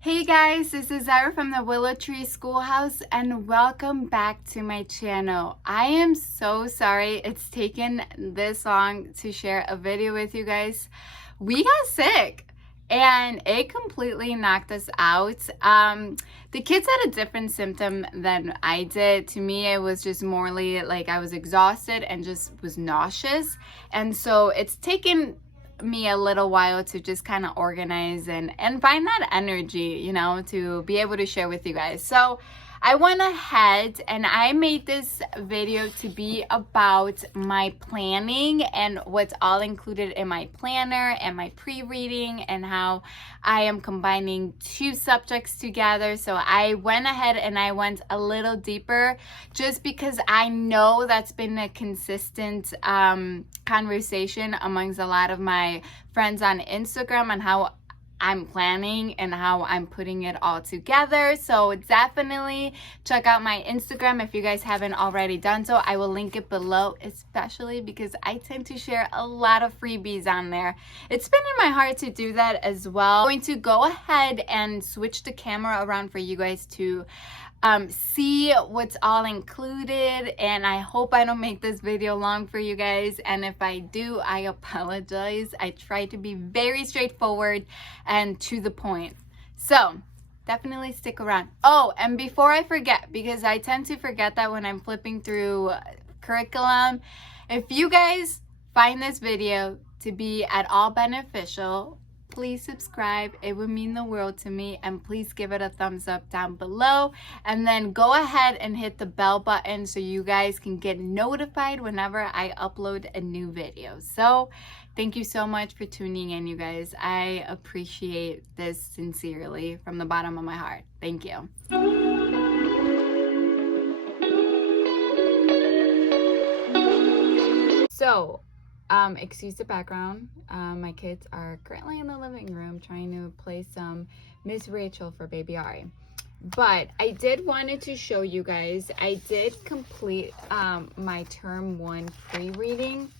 Hey guys, this is Ira from the Willow Tree Schoolhouse and welcome back to my channel. I am so sorry it's taken this long to share a video with you guys. We got sick and it completely knocked us out. The kids had a different symptom than I did. To me, it was just morely like I was exhausted and just was nauseous. And so it's taken me a little while to just kind of organize and find that energy, you know, to be able to share with you guys. So I went ahead and I made this video to be about my planning and what's all included in my planner and my pre-reading and how I am combining two subjects together. So I went ahead and I went a little deeper just because I know that's been a consistent conversation amongst a lot of my friends on Instagram on how I'm planning and how I'm putting it all together. So definitely check out my Instagram if you guys haven't already done so. I will link it below, especially because I tend to share a lot of freebies on there. It's been in my heart to do that as well. I'm going to go ahead and switch the camera around for you guys to see what's all included, and I hope I don't make this video long for you guys, and if I do, I apologize. I try to be very straightforward and to the point, so definitely stick around. Oh, and before I forget, because I tend to forget that when I'm flipping through curriculum, if you guys find this video to be at all beneficial, please subscribe. It would mean the world to me, and please give it a thumbs up down below, and then go ahead and hit the bell button so you guys can get notified whenever I upload a new video. So thank you so much for tuning in, you guys. I appreciate this sincerely from the bottom of my heart. Thank you. So excuse the background. My kids are currently in the living room trying to play some Miss Rachel for baby Ari. But I did wanted to show you guys, I did complete my term 1 pre-reading.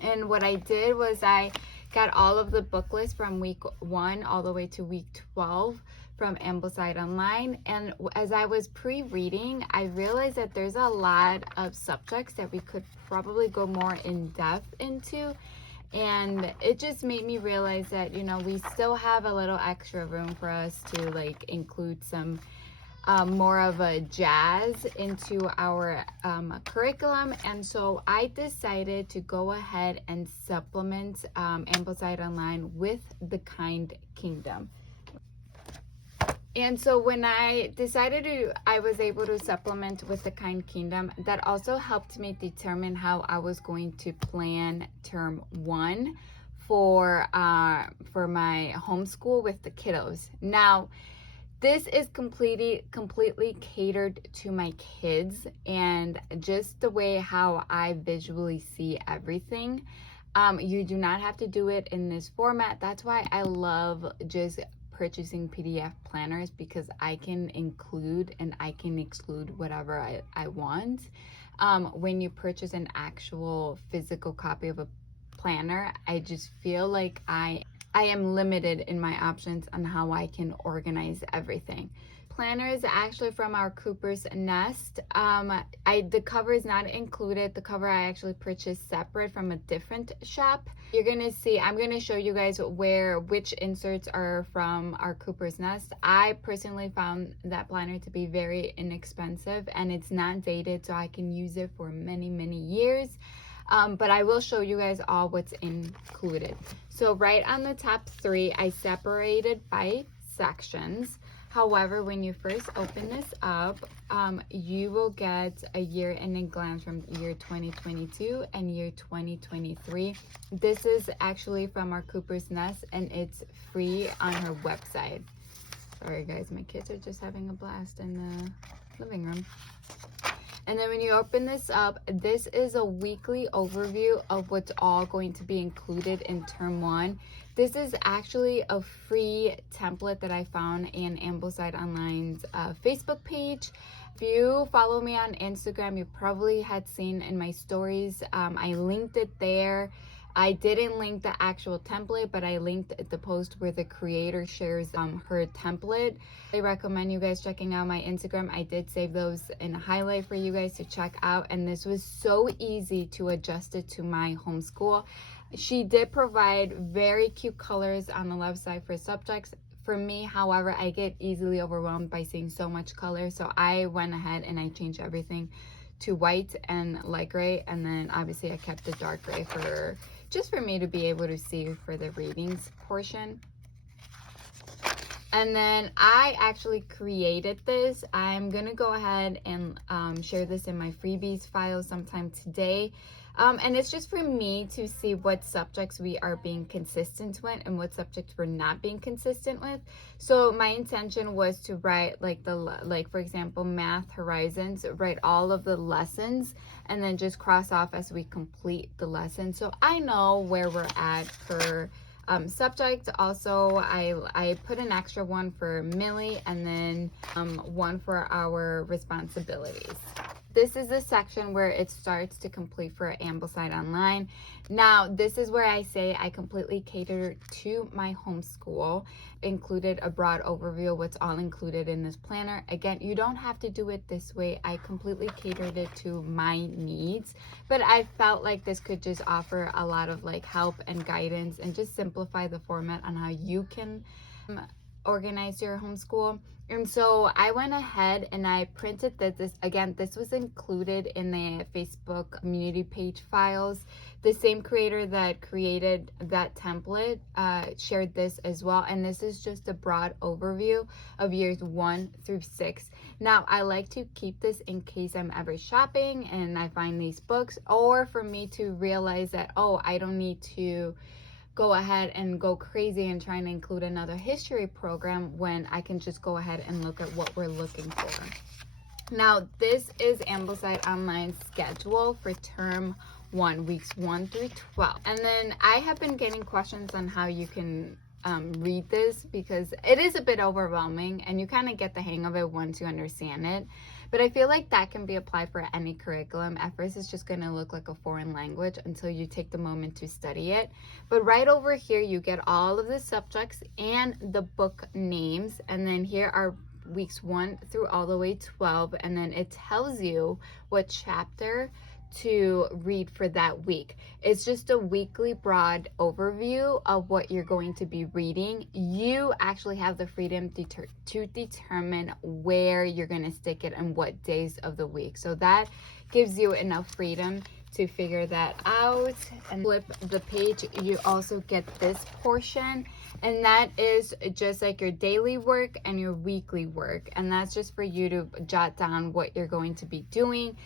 And what I did was I got all of the book lists from week 1 all the way to week 12 from Ambleside Online. And as I was pre-reading, I realized that there's a lot of subjects that we could probably go more in depth into. And it just made me realize that, you know, we still have a little extra room for us to like include some more of a jazz into our curriculum. And so I decided to go ahead and supplement Ambleside Online with The Kind Kingdom. And so when I decided I was able to supplement with The Kind Kingdom, that also helped me determine how I was going to plan term 1 for my homeschool with the kiddos. Now, this is completely catered to my kids and just the way how I visually see everything. You do not have to do it in this format. That's why I love just purchasing PDF planners, because I can include and I can exclude whatever I want. When you purchase an actual physical copy of a planner, I just feel like I am limited in my options on how I can organize everything. Planner is actually from OurCooper Nest. The cover is not included. The cover I actually purchased separate from a different shop. You're gonna see, I'm gonna show you guys which inserts are from OurCooper Nest. I personally found that planner to be very inexpensive and it's not dated, so I can use it for many years. But I will show you guys all what's included. So right on the top 3, I separated by sections. However, when you first open this up, you will get a year-ending glance from year 2022 and year 2023. This is actually from OurCooper Nest, and it's free on her website. Sorry guys, my kids are just having a blast in the living room. And then when you open this up, this is a weekly overview of what's all going to be included in term 1. This is actually a free template that I found in Ambleside Online's Facebook page. If you follow me on Instagram, you probably had seen in my stories, I linked it there. I didn't link the actual template, but I linked the post where the creator shares her template. I recommend you guys checking out my Instagram. I did save those in a highlight for you guys to check out, and this was so easy to adjust it to my homeschool. She did provide very cute colors on the left side for subjects. For me, however, I get easily overwhelmed by seeing so much color, so I went ahead and I changed everything to white and light gray, and then obviously I kept the dark gray for just for me to be able to see for the readings portion. And then I actually created this. I'm gonna go ahead and share this in my freebies file sometime today. And it's just for me to see what subjects we are being consistent with and what subjects we're not being consistent with. So my intention was to write like for example, Math Horizons, write all of the lessons and then just cross off as we complete the lesson. So I know where we're at per subject. Also, I put an extra one for Millie and then one for our responsibilities. This is the section where it starts to complete for Ambleside Online. Now, this is where I say I completely cater to my homeschool. Included a broad overview of what's all included in this planner. Again, you don't have to do it this way. I completely catered it to my needs, but I felt like this could just offer a lot of like help and guidance and just simplify the format on how you can organize your homeschool. And so I went ahead and I printed this. Again, this was included in the Facebook community page files. The same creator that created that template shared this as well. And this is just a broad overview of years 1 through 6. Now, I like to keep this in case I'm ever shopping and I find these books, or for me to realize that, oh, I don't need to go ahead and go crazy and trying to include another history program when I can just go ahead and look at what we're looking for. Now, this is Ambleside Online schedule for term 1, weeks 1 through 12. And then I have been getting questions on how you can read this, because it is a bit overwhelming and you kind of get the hang of it once you understand it. But I feel like that can be applied for any curriculum. At first, it's just going to look like a foreign language until you take the moment to study it. But right over here, you get all of the subjects and the book names. And then here are weeks 1 through all the way 12. And then it tells you what chapter to read for that week. It's just a weekly broad overview of what you're going to be reading. You actually have the freedom to determine where you're going to stick it and what days of the week. So that gives you enough freedom to figure that out. And flip the page, you also get this portion, and that is just like your daily work and your weekly work, and that's just for you to jot down what you're going to be doing.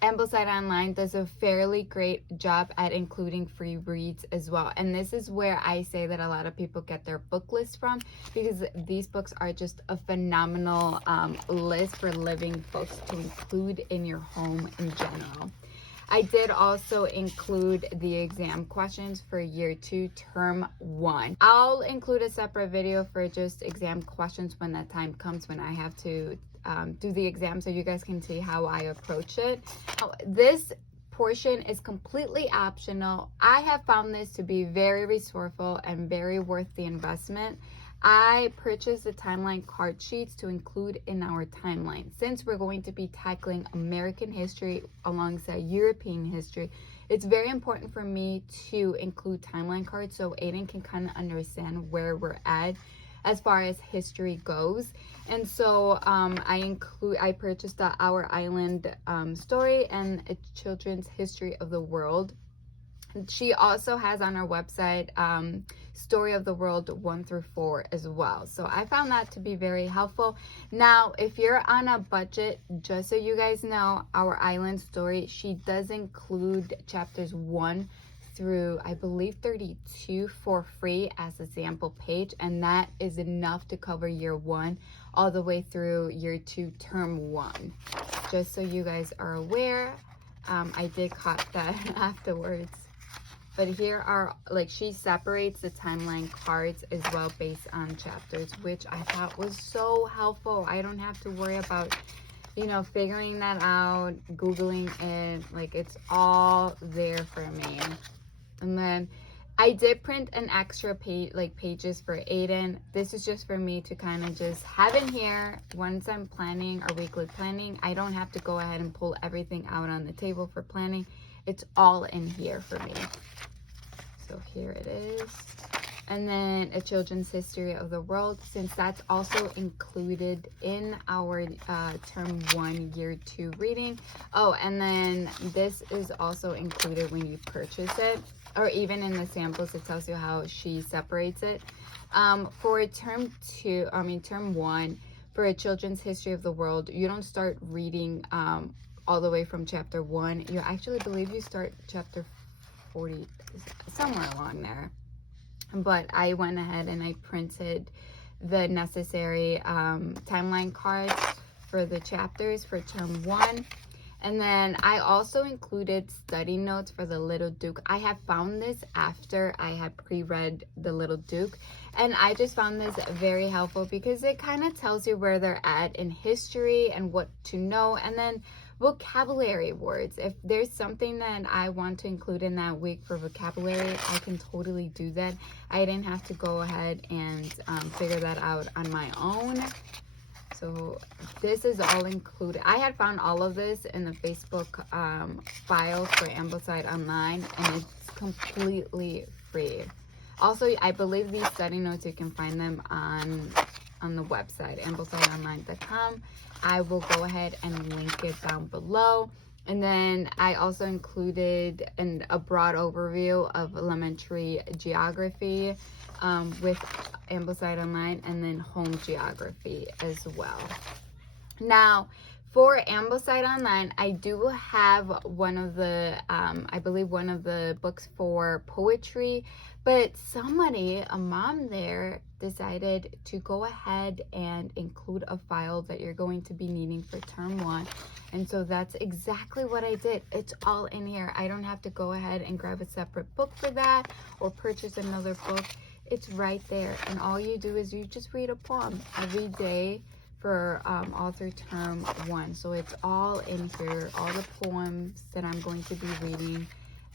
Ambleside Online does a fairly great job at including free reads as well. And this is where I say that a lot of people get their book list from, because these books are just a phenomenal list for living books to include in your home in general. I did also include the exam questions for year 2, term 1. I'll include a separate video for just exam questions when that time comes, when I have to do the exam, so you guys can see how I approach it. Now, this portion is completely optional. I have found this to be very resourceful and very worth the investment. I purchased the timeline card sheets to include in our timeline. Since we're going to be tackling American history alongside European history, it's very important for me to include timeline cards so Aiden can kind of understand where we're at as far as history goes. And so I purchased the Our Island story and a children's history of the world. She also has on our website Story of the World 1 through 4 as well. So I found that to be very helpful. Now, if you're on a budget, just so you guys know, Our Island story, she does include chapters 1 through, I believe, 32 for free as a sample page, and that is enough to cover year 1 all the way through year 2, term 1. Just so you guys are aware, I did caught that afterwards. But here are, like, she separates the timeline cards as well based on chapters, which I thought was so helpful. I don't have to worry about, you know, figuring that out, Googling it. Like, it's all there for me. And then I did print an extra page, like pages for Aiden. This is just for me to kind of just have in here once I'm planning our weekly planning. I don't have to go ahead and pull everything out on the table for planning. It's all in here for me. So here it is. And then a children's history of the world, since that's also included in our term 1 year 2 reading. Oh, and then this is also included when you purchase it, or even in the samples it tells you how she separates it. For term 1, for a children's history of the world, you don't start reading all the way from chapter 1. You actually believe you start chapter 40, somewhere along there. But I went ahead and I printed the necessary timeline cards for the chapters for term 1. And then I also included study notes for the Little Duke. I have found this after I had pre-read the Little Duke, and I just found this very helpful because it kind of tells you where they're at in history and what to know, and then vocabulary words. If there's something that I want to include in that week for vocabulary, I can totally do that. I didn't have to go ahead and figure that out on my own. So this is all included. I had found all of this in the Facebook files for Ambleside Online, and it's completely free. Also, I believe these study notes, you can find them on the website, amblesideonline.com. I will go ahead and link it down below. And then I also included a broad overview of elementary geography with Ambleside Online, and then home geography as well. Now, for Ambleside Online, I do have one of the, I believe one of the books for poetry, but somebody, a mom there, decided to go ahead and include a file that you're going to be needing for term 1. And so that's exactly what I did. It's all in here. I don't have to go ahead and grab a separate book for that or purchase another book. It's right there. And all you do is you just read a poem every day for all through term 1. So it's all in here, all the poems that I'm going to be reading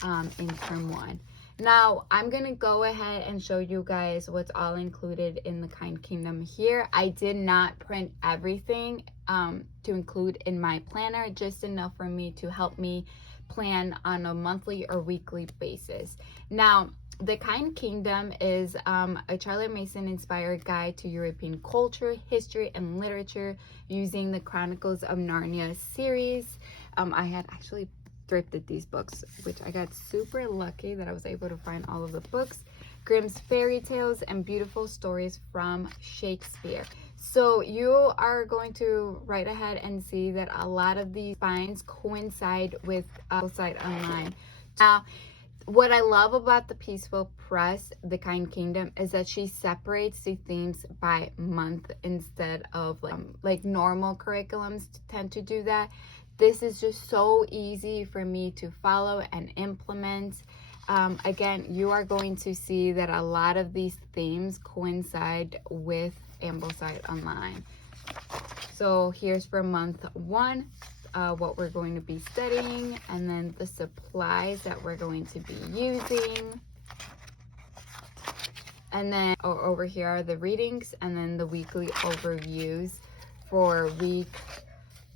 in term 1. Now, I'm going to go ahead and show you guys what's all included in the Kind Kingdom here. I did not print everything to include in my planner, just enough for me to help me plan on a monthly or weekly basis. Now, the Kind Kingdom is a Charlie Mason inspired guide to European culture, history, and literature using the Chronicles of Narnia series. I had actually thrifted these books, which I got super lucky that I was able to find all of the books. Grimm's fairy tales and beautiful stories from Shakespeare. So you are going to right ahead and see that a lot of these finds coincide with Ambleside Online. Now, what I love about the Peaceful Press, the Kind Kingdom, is that she separates the themes by month instead of like normal curriculums tend to do that. This is just so easy for me to follow and implement. Again, you are going to see that a lot of these themes coincide with Ambleside Online. So here's for month 1. What we're going to be studying, and then the supplies that we're going to be using. And then over here are the readings, and then the weekly overviews for week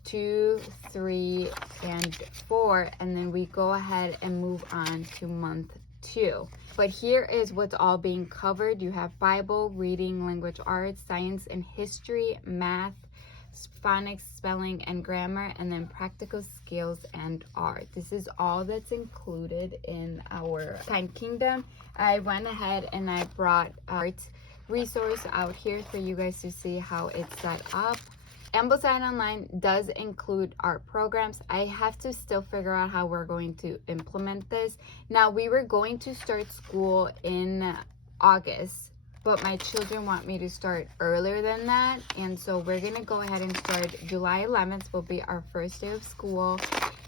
2, 3, and 4. And then we go ahead and move on to month 2. But here is what's all being covered. You have Bible, reading, language arts, science and history, math, phonics, spelling and grammar, and then practical skills and art. This is all that's included in our Kind Kingdom. I went ahead and I brought art resource out here for you guys to see how it's set up. Ambleside Online does include art programs. I have to still figure out how we're going to implement this. Now, we were going to start school in August, but my children want me to start earlier than that, and so we're gonna go ahead and start July 11th will be our first day of school.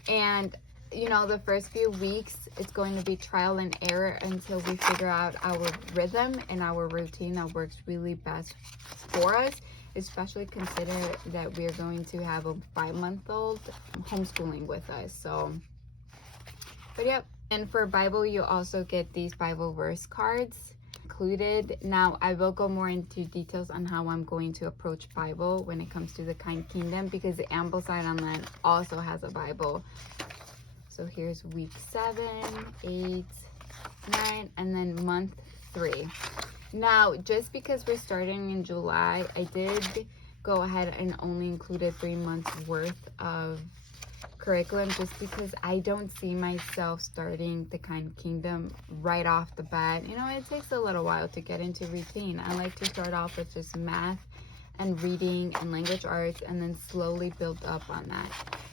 And you know, the first few weeks it's going to be trial and error until we figure out our rhythm and our routine that works really best for us, especially consider that we're going to have a 5-month-old homeschooling with us. So, but yep, And for Bible, you also get these Bible verse cards included. Now, I will go more into details on how I'm going to approach Bible when it comes to the Kind Kingdom, because the Ambleside Online also has a Bible. So here's week 7, 8, 9, and then month 3. Now, just because we're starting in July, I did go ahead and only included 3 months worth of curriculum, just because I don't see myself starting the Kind Kingdom right off the bat. You know, it takes a little while to get into routine. I like to start off with just math and reading and language arts, and then slowly build up on that.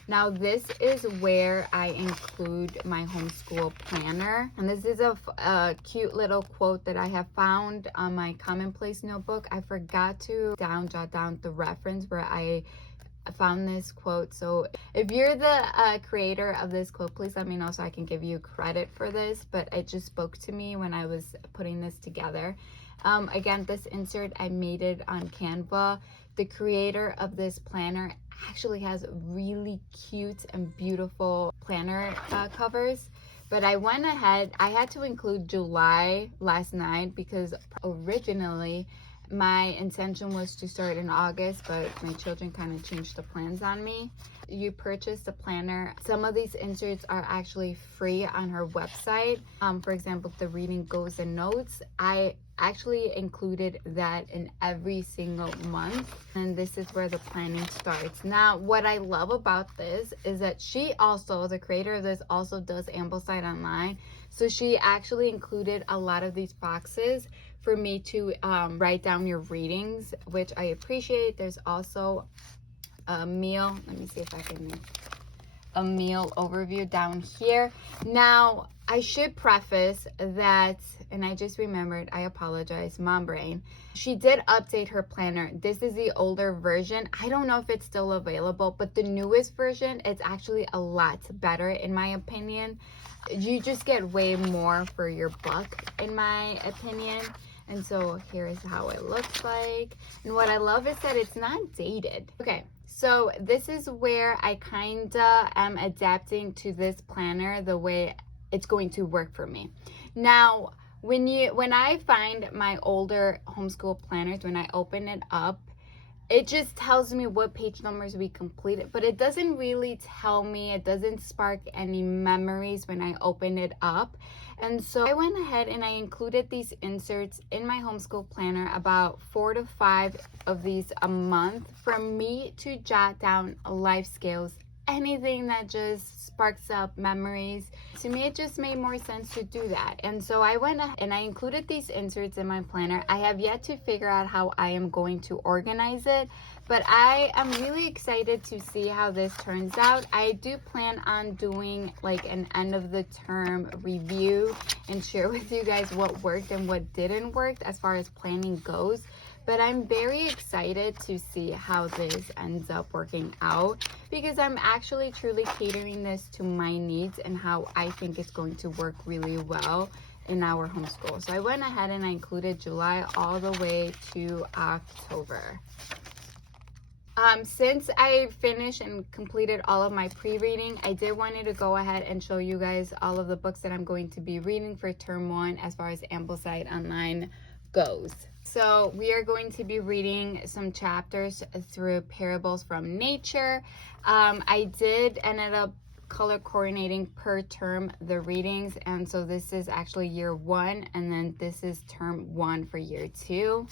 Now, this is where I include my homeschool planner, and this is a cute little quote that I have found on my commonplace notebook. I forgot to jot down the reference where I found this quote. So if you're the creator of this quote, please let me know so I can give you credit for this, but it just spoke to me when I was putting this together. Again, this insert, I made it on Canva. The creator of this planner actually has really cute and beautiful planner covers, but I went ahead, I had to include July last night because originally my intention was to start in August, but my children kind of changed the plans on me. You purchase the planner. Some of these inserts are actually free on her website. For example, the reading goes and notes. I actually included that in every single month, and this is where the planning starts. Now, what I love about this is that she also, the creator of this, also does Ambleside Online. So she actually included a lot of these boxes for me to write down your readings, which I appreciate. There's also a meal. Let me see if I can make a meal overview down here. Now, I should preface that, and I just remembered, I apologize, mom brain. She did update her planner. This is the older version. I don't know if it's still available, but the newest version is actually a lot better in my opinion. You just get way more for your buck, in my opinion. And so here's how it looks like. And what I love is that it's not dated. Okay, so this is where I kinda am adapting to this planner the way it's going to work for me. Now, when I find my older homeschool planners, when I open it up, it just tells me what page numbers we completed, but it doesn't really tell me, it doesn't spark any memories when I open it up. And so I went ahead and I included these inserts in my homeschool planner, about 4 to 5 of these a month, for me to jot down life skills, anything that just sparks up memories. To me, it just made more sense to do that. And so I went ahead and I included these inserts in my planner. I have yet to figure out how I am going to organize it, but I am really excited to see how this turns out. I do plan on doing like an end of the term review and share with you guys what worked and what didn't work as far as planning goes. But I'm very excited to see how this ends up working out, because I'm actually truly catering this to my needs and how I think it's going to work really well in our homeschool. So I went ahead and I included July all the way to October. Since I finished and completed all of my pre-reading, I did wanted to go ahead and show you guys all of the books that I'm going to be reading for term 1 as far as Ambleside Online goes. So we are going to be reading some chapters through Parables from Nature. I did ended up color coordinating per term the readings, and so this is actually year 1, and then this is term 1 for year 2.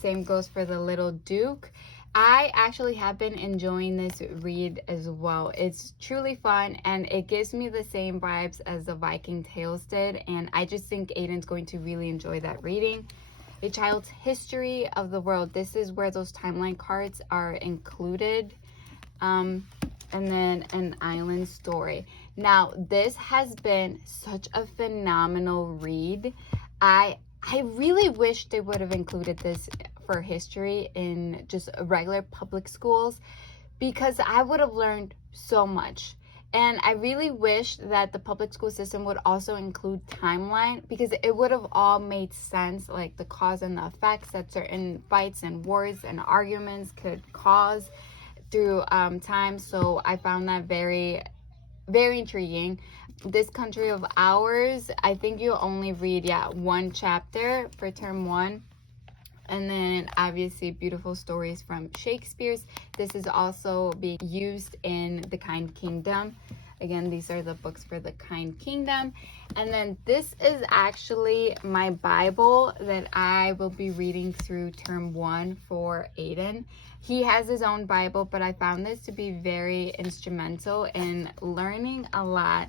Same goes for the Little Duke. I actually have been enjoying this read as well. It's truly fun, and it gives me the same vibes as the Viking Tales did, and I just think Aiden's going to really enjoy that reading. A Child's History of the World. This is where those timeline cards are included. And then An Island Story. Now, this has been such a phenomenal read. I really wish they would have included this for history in just regular public schools, because I would have learned so much. And I really wish that the public school system would also include timeline, because it would have all made sense, like the cause and the effects that certain fights and wars and arguments could cause through time. So I found that very, very intriguing. This Country of Ours, I think you only read, one chapter for term 1. And then obviously beautiful stories from Shakespeare's. This is also being used in the Kind Kingdom. Again, these are the books for the Kind Kingdom. And then this is actually my Bible that I will be reading through term 1 for Aiden. He has his own Bible, but I found this to be very instrumental in learning a lot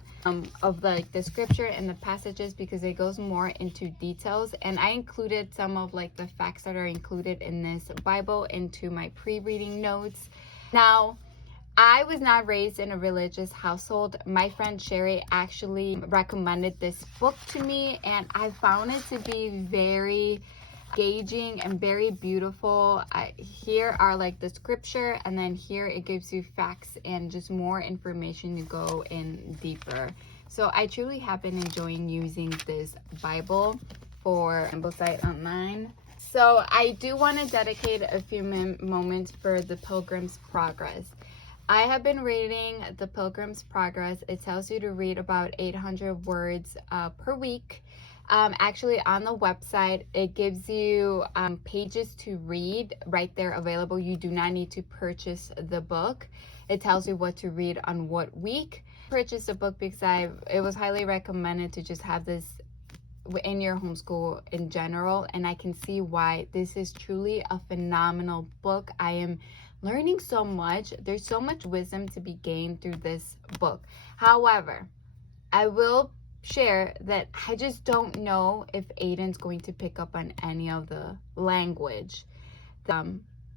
of the scripture and the passages, because it goes more into details. And I included some of like the facts that are included in this Bible into my pre-reading notes. Now, I was not raised in a religious household. My friend Sherry actually recommended this book to me, and I found it to be very engaging and very beautiful. Here are like the scripture, and then here it gives you facts and just more information to go in deeper. So I truly have been enjoying using this Bible for Amblesite Online. So I do want to dedicate a few moments for the Pilgrim's Progress. I have been reading the Pilgrim's Progress. It tells you to read about 800 words per week. Actually, on the website, it gives you pages to read right there available. You do not need to purchase the book. It tells you what to read on what week. Purchase the book because it was highly recommended to just have this in your homeschool in general, and I can see why. This is truly a phenomenal book. I am learning so much. There's so much wisdom to be gained through this book. However, I will share that I just don't know if Aiden's going to pick up on any of the language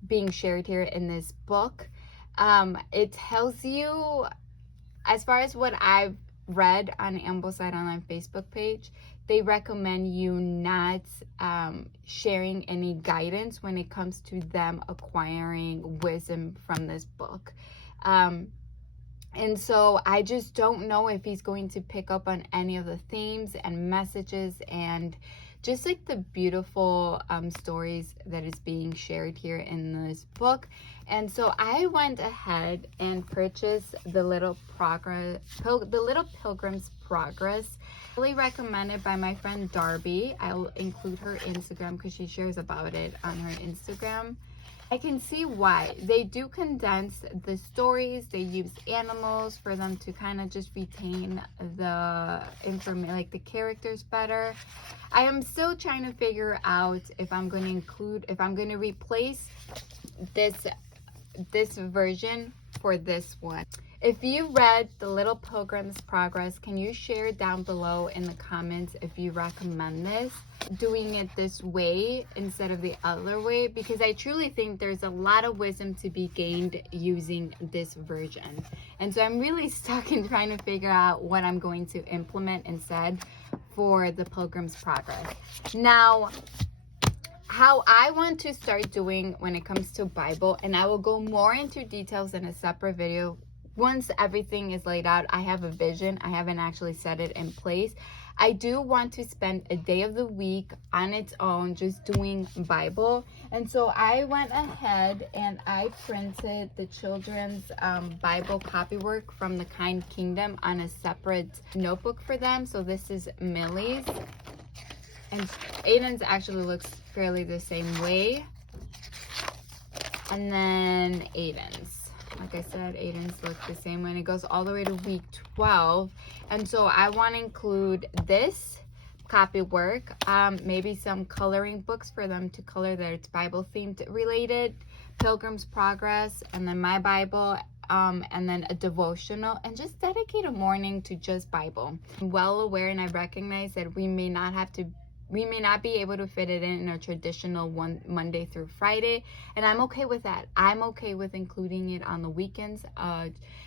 being shared here in this book. It tells you, as far as what I've read on Amblesite Online Facebook page, they recommend you not sharing any guidance when it comes to them acquiring wisdom from this book. And so I just don't know if he's going to pick up on any of the themes and messages and just like the beautiful stories that is being shared here in this book. And so I went ahead and purchased the Little Pilgrim's Progress. Really recommended by my friend Darby. I will include her Instagram because she shares about it on her Instagram. I can see why. They do condense the stories. They use animals for them to kind of just retain the information, like the characters better. I am still trying to figure out if I'm going to replace this version for this one. If you read the Little Pilgrim's Progress, can you share down below in the comments if you recommend this, doing it this way instead of the other way? Because I truly think there's a lot of wisdom to be gained using this version. And so I'm really stuck in trying to figure out what I'm going to implement instead for the Pilgrim's Progress. Now, how I want to start doing when it comes to Bible, and I will go more into details in a separate video. Once everything is laid out, I have a vision. I haven't actually set it in place. I do want to spend a day of the week on its own just doing Bible. And so I went ahead and I printed the children's Bible copywork from the Kind Kingdom on a separate notebook for them. So this is Millie's. And Aiden's actually looks fairly the same way. And then Aiden's. Like I said, Aiden's look the same when it goes all the way to week 12. And so I want to include this copywork, maybe some coloring books for them to color that it's Bible themed related, Pilgrim's Progress, and then my Bible, and then a devotional, and just dedicate a morning to just Bible. I'm well aware and I recognize that we may not be able to fit it in a traditional one Monday through Friday, and I'm okay with that. I'm okay with including it on the weekends.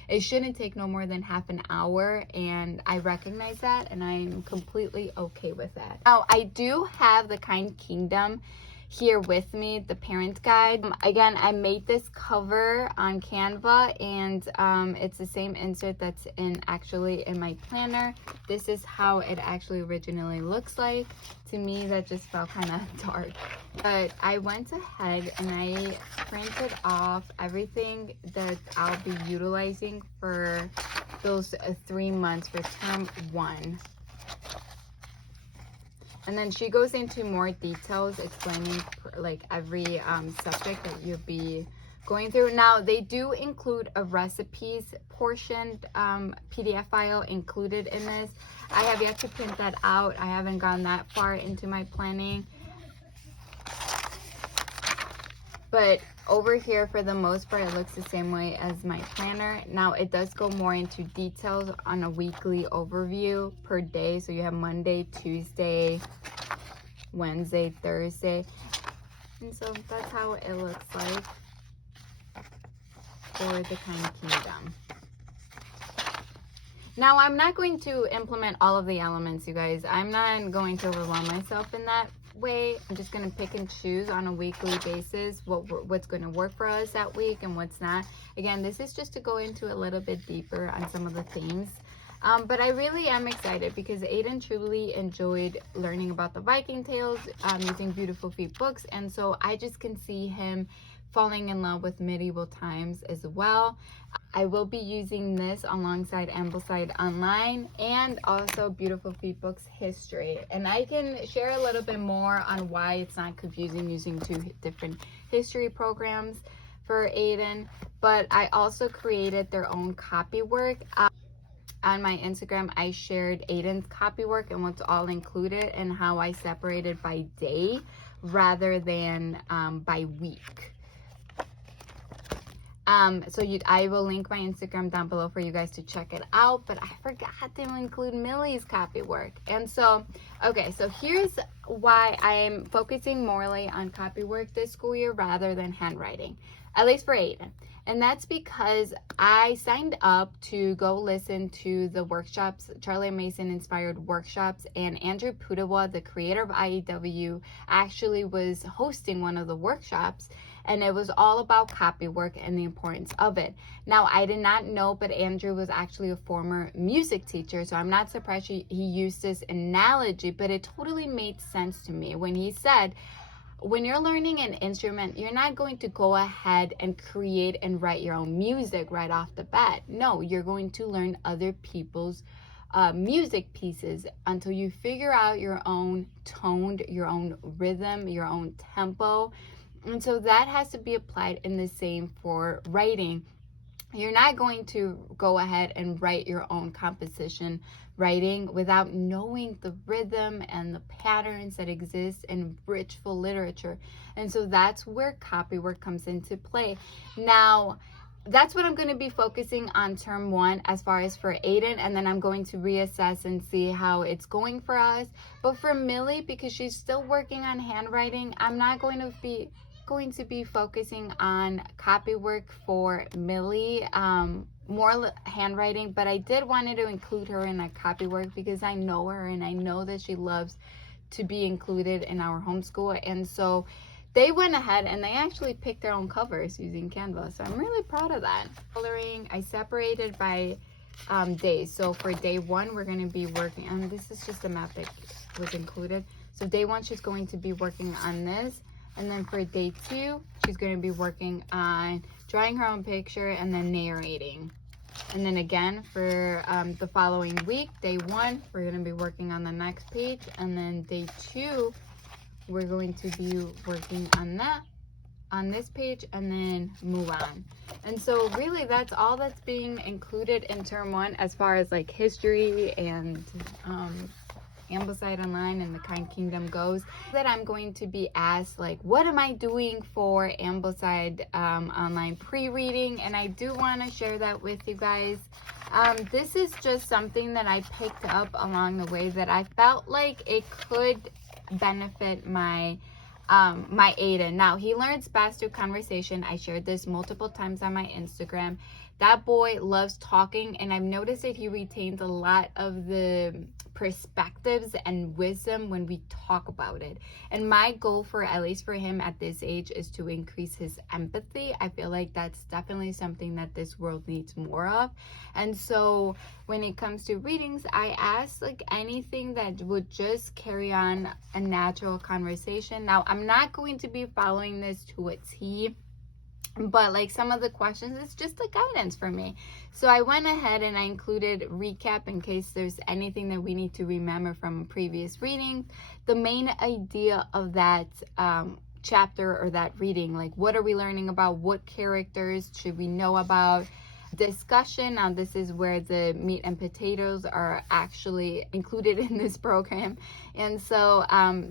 It shouldn't take no more than half an hour, and I recognize that, and I'm completely okay with that. Now, I do have the Kind Kingdom here with me, the parent guide. Again, I made this cover on Canva, and it's the same insert that's actually in my planner. This is how it actually originally looks like. To me, that just felt kind of dark, but I went ahead and I printed off everything that I'll be utilizing for those 3 months for term 1. And then she goes into more details explaining like every subject that you'll be going through. Now, they do include a recipes portioned PDF file included in this. I have yet to print that out. I haven't gone that far into my planning. But over here, for the most part, it looks the same way as my planner. Now, it does go more into details on a weekly overview per day. So you have Monday, Tuesday, Wednesday, Thursday. And so that's how it looks like for the Kind Kingdom. Now, I'm not going to implement all of the elements, you guys. I'm not going to overwhelm myself in that way. I'm just going to pick and choose on a weekly basis what's going to work for us that week and what's not. Again, this is just to go into a little bit deeper on some of the themes. But I really am excited because Aiden truly enjoyed learning about the Viking tales using Beautiful Feet books. And so I just can see him falling in love with medieval times as well. I will be using this alongside Ambleside Online and also Beautiful Feet Books History. And I can share a little bit more on why it's not confusing using 2 different history programs for Aiden. But I also created their own copy work. On my Instagram, I shared Aiden's copy work and what's all included and how I separated by day rather than by week. I will link my Instagram down below for you guys to check it out, but I forgot to include Millie's copy work. And so, okay, so here's why I'm focusing morely on copy work this school year rather than handwriting, at least for Aiden. And that's because I signed up to go listen to the workshops, Charlie Mason inspired workshops, and Andrew Pudawa, the creator of IEW, actually was hosting one of the workshops, and it was all about copy work and the importance of it. Now, I did not know, but Andrew was actually a former music teacher, so I'm not surprised he used this analogy, but it totally made sense to me when he said, when you're learning an instrument, you're not going to go ahead and create and write your own music right off the bat. No, you're going to learn other people's music pieces until you figure out your own tone, your own rhythm, your own tempo. And so that has to be applied in the same for writing. You're not going to go ahead and write your own composition writing without knowing the rhythm and the patterns that exist in rich, full literature. And so that's where copy work comes into play. Now, that's what I'm going to be focusing on term 1 as far as for Aiden, and then I'm going to reassess and see how it's going for us. But for Millie, because she's still working on handwriting, I'm not going to be focusing on copy work for Millie, more handwriting, but I did wanted to include her in that copy work because I know her and I know that she loves to be included in our homeschool. And so they went ahead and they actually picked their own covers using Canva, so I'm really proud of that. Coloring, I separated by days. So for day 1, we're going to be working, and this is just a map that was included. So day 1, she's going to be working on this. And then for day 2, she's going to be working on drawing her own picture and then narrating. And then again, for the following week, day 1, we're going to be working on the next page. And then day 2, we're going to be working on this page and then move on. And so really that's all that's being included in term 1 as far as like history and Ambleside Online and the Kind Kingdom goes. That I'm going to be asked, like, what am I doing for Ambleside Online pre-reading? And I do want to share that with you guys. This is just something that I picked up along the way that I felt like it could benefit my Aiden. Now, he learns best through conversation. I shared this multiple times on my Instagram. That boy loves talking, and I've noticed that he retains a lot of the perspectives and wisdom when we talk about it. And my goal for, at least for him at this age, is to increase his empathy. I feel like that's definitely something that this world needs more of. And so when it comes to readings, I ask like anything that would just carry on a natural conversation. Now, I'm not going to be following this to a T. but like some of the questions, it's just a guidance for me. So I went ahead and I included recap in case there's anything that we need to remember from previous reading. The main idea of that chapter or that reading, like what are we learning about, what characters should we know about. Discussion, now this is where the meat and potatoes are actually included in this program, and so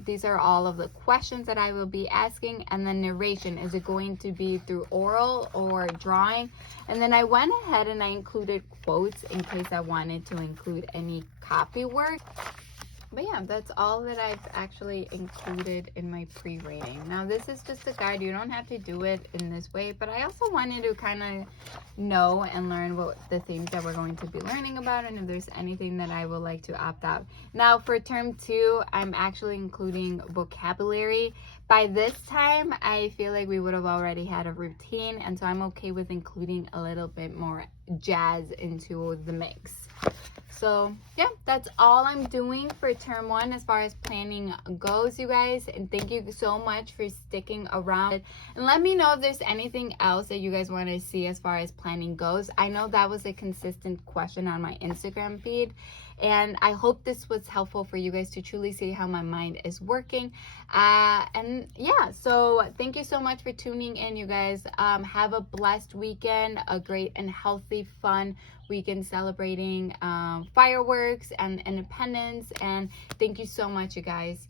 these are all of the questions that I will be asking. And then narration, is it going to be through oral or drawing? And then I went ahead and I included quotes in case I wanted to include any copy work. But yeah, that's all that I've actually included in my pre-reading. Now, this is just a guide. You don't have to do it in this way, but I also wanted to kind of know and learn what the themes that we're going to be learning about, and if there's anything that I would like to opt out. Now, for term 2, I'm actually including vocabulary. By this time, I feel like we would have already had a routine, and so I'm okay with including a little bit more jazz into the mix. So yeah, that's all I'm doing for term 1 as far as planning goes, you guys. And thank you so much for sticking around. And let me know if there's anything else that you guys want to see as far as planning goes. I know that was a consistent question on my Instagram feed, and I hope this was helpful for you guys to truly see how my mind is working. And yeah, so thank you so much for tuning in, you guys. Have a blessed weekend, a great and healthy, fun weekend celebrating fireworks and independence. And thank you so much, you guys.